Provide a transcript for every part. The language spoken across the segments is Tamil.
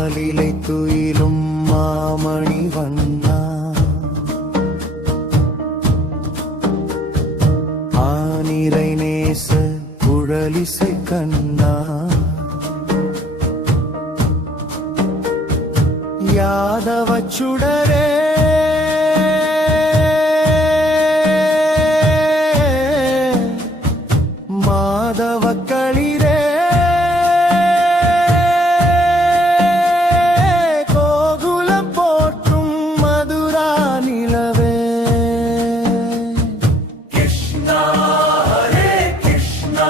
ஆலிலை துயிலும் மாமணி வண்ணா ஆனிரை நேச குழலிசை கண்ணா யாதவ சுடரே மாதவ களிரே கோகுலம் போற்றும் மதுரா நிலவே கிருஷ்ணா ஹரே கிருஷ்ணா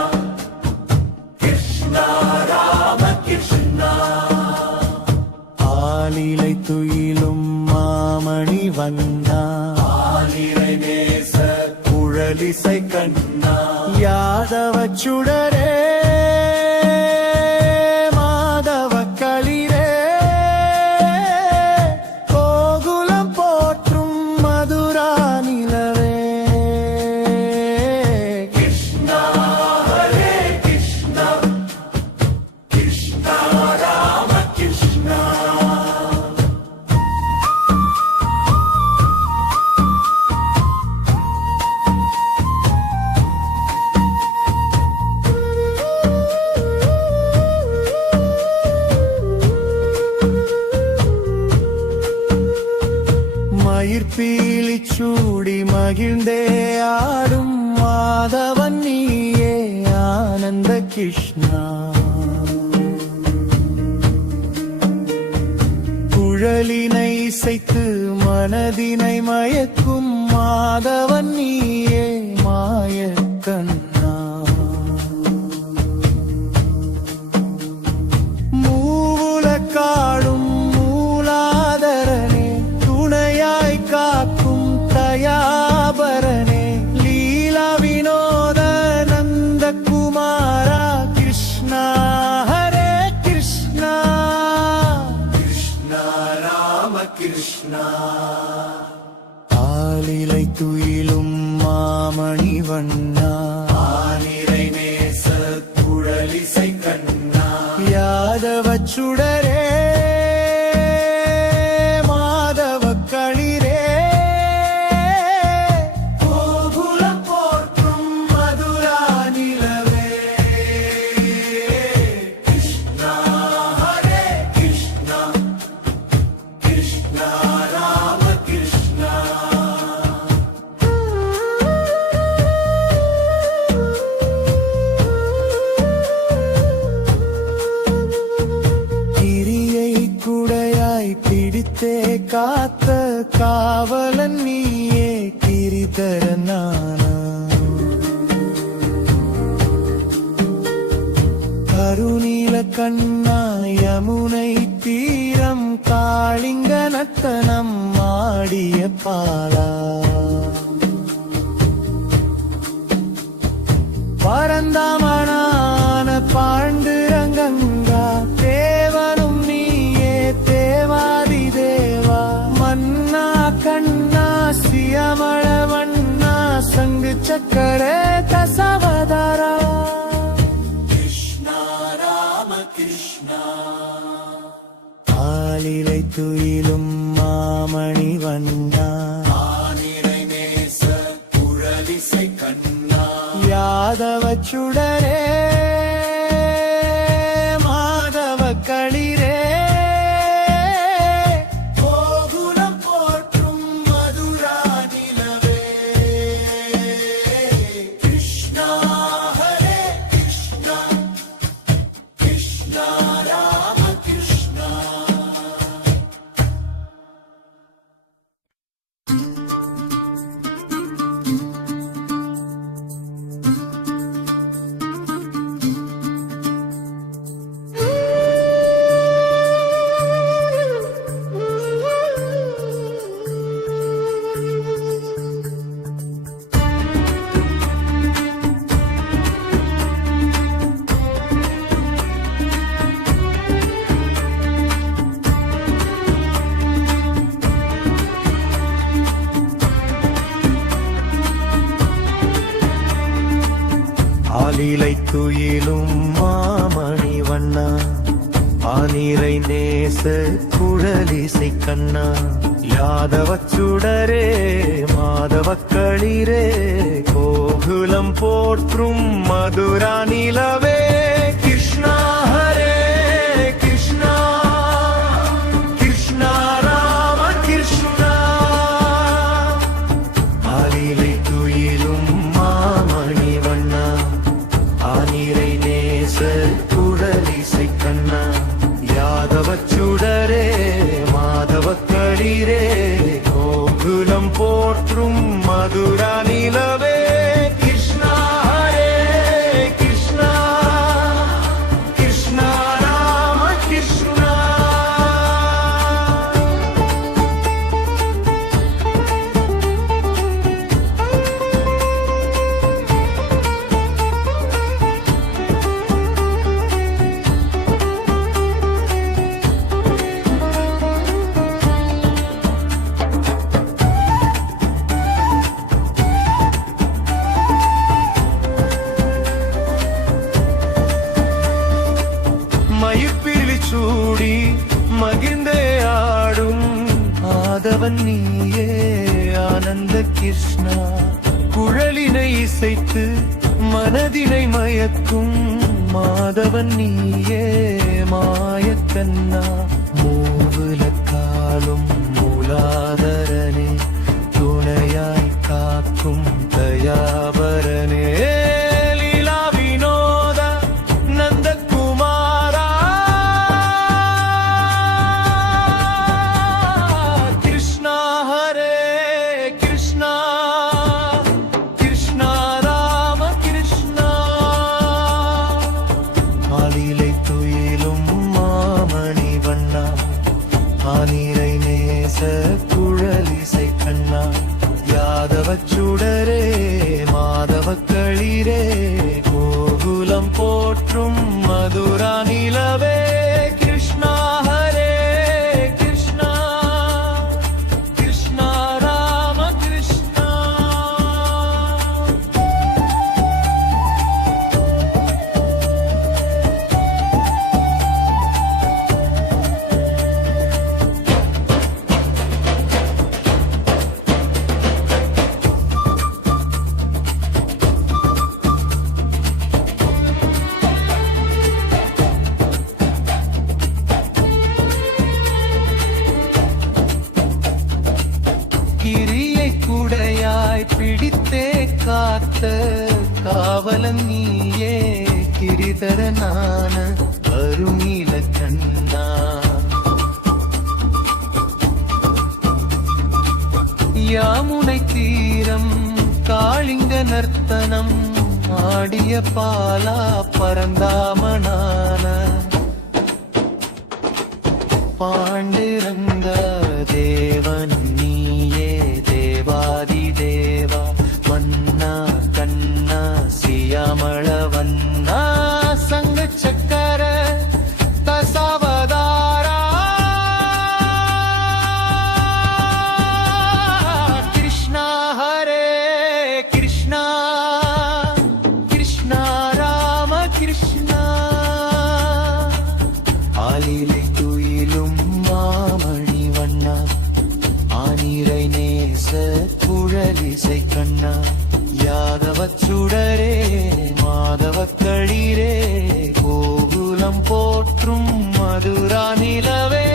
கிருஷ்ணா ராம கிருஷ்ணா ஆலிலை துயிலும் மாமணி வண்ணா ஆலிலை நேச குழலிசை கண்ணா யாதவ சுடரே மாதவ களிரே கோகுலம் போற்றும் மதுரா நிலவே கிருஷ்ணா ஹரே கிருஷ்ணா கிருஷ்ணா ராம கிருஷ்ணா மயிர்பீலி சூடி மகிழ்ந்தே ஆடும் மாதவன் நீயே ஆனந்த கிருஷ்ணா குழலினை இசைத்து மனதினை மயக்கும் மாதவன் நீயே மாயக்கண்ணா மூவுலக்காடும் காக்கும் தயாபரனே லீலா வினோத நந்த குமாரா கிருஷ்ணா ஹரே கிருஷ்ணா கிருஷ்ணா ராம கிருஷ்ணா ஆலிலை துயிலும் மாமணி வண்ணா ஆனிரை நேச குழலிசை கண்ணா யாதவ சுடரே பிடித்தே காத்த காவலன் நீயே கிரிதரனானா கருநீல கண்ணா யமுனை தீரம் காளிங்க நத்தனம் ஆடிய பாலா பரந்தாமனான பாண்டுரங்கங்கா தேவனும் நீயே தேவாதி தேவா மன்னா கண்ணா சியமள வண்ணா சங்கு சக்கர தசவதாரா கிருஷ்ணா ராம கிருஷ்ணா ஆலிலை துயிலும் மாமணி வண்ணா ஆனிரை நேச குழலிசை கண்ணா யாதவ சுடரே மாதவ களிரே கோகுலம் போற்றும் மதுரா நிலவே கிருஷ்ணா ஹரே கிருஷ்ணா கிருஷ்ணா ராம கிருஷ்ணா ஆலிலை துயிலும் மாமணி வண்ணா ஆனிரை நேச குழலிசை கண்ணா யாதவச்சுடரே மாதவக்களிரே கோகுலம் போற்றும் மதுரா நிலவே கிருஷ்ணா ஹரே கிருஷ்ணா கிருஷ்ணா ராம கிருஷ்ணா ஆலிலை துயிலும் மாமணி வண்ணா ஆனிரை நேச குழலிசை கண்ணா யாதவச்சுடரே மாதவக்களிரே கோகுலம் போற்றும் மதுரா நிலவே கிருஷ்ணா ஹரே கிருஷ்ணா கிருஷ்ணா ராம கிருஷ்ணா மயிர்பிழி சூடி மகிழ்ந்தே ஆடும் ஆதவன் நீயே ஆனந்த கிருஷ்ணா குழலினை இசைத்து மனதினை மயக்கும் மாதவன் நீயே மாயக்கண்ணா மூவுலக்காலும் மூலாதரனே துணையாய் காக்கும் தயாபரனே லீலா வினோத நந்தகுமாரா கிருஷ்ணா ஹரே கிருஷ்ணா கிருஷ்ணா ராம கிருஷ்ணா ஆலிலை துயிலும் மாமணி வண்ணா ஆனிரை நேச குழலிசை கண்ணா யாதவச்சுடரே மாதவக்களிரே கோகுலம் போற்றும் மதுரா நிலவே கிருஷ்ணா ஹரே கிருஷ்ணா கிருஷ்ணா ராம கிருஷ்ணா கிரியை குடையாய் பிடித்தே காத்த காவலன் நீயே கிரிதரனான அருணீல கண்ணா யாமுனை தீரம் காளிங்க நர்த்தனம் ஆடிய பாலா பரந்தாமனான பாண்டிரங்க தேவன் நீயே தேவாதி தேவா வண்ணா கண்ணா சியாமள வண்ணா சங்க சக்கர தசாவதாரா கிருஷ்ணா ஹரே கிருஷ்ணா கிருஷ்ணா ராம கிருஷ்ணா ஆலிலை துயிலும் மாமணி வண்ணா ஆனிரை நேச குழலிசை கண்ணா யாதவச்சுடரே மாதவக்களிரே கோகுலம் போற்றும் மதுரா நிலவே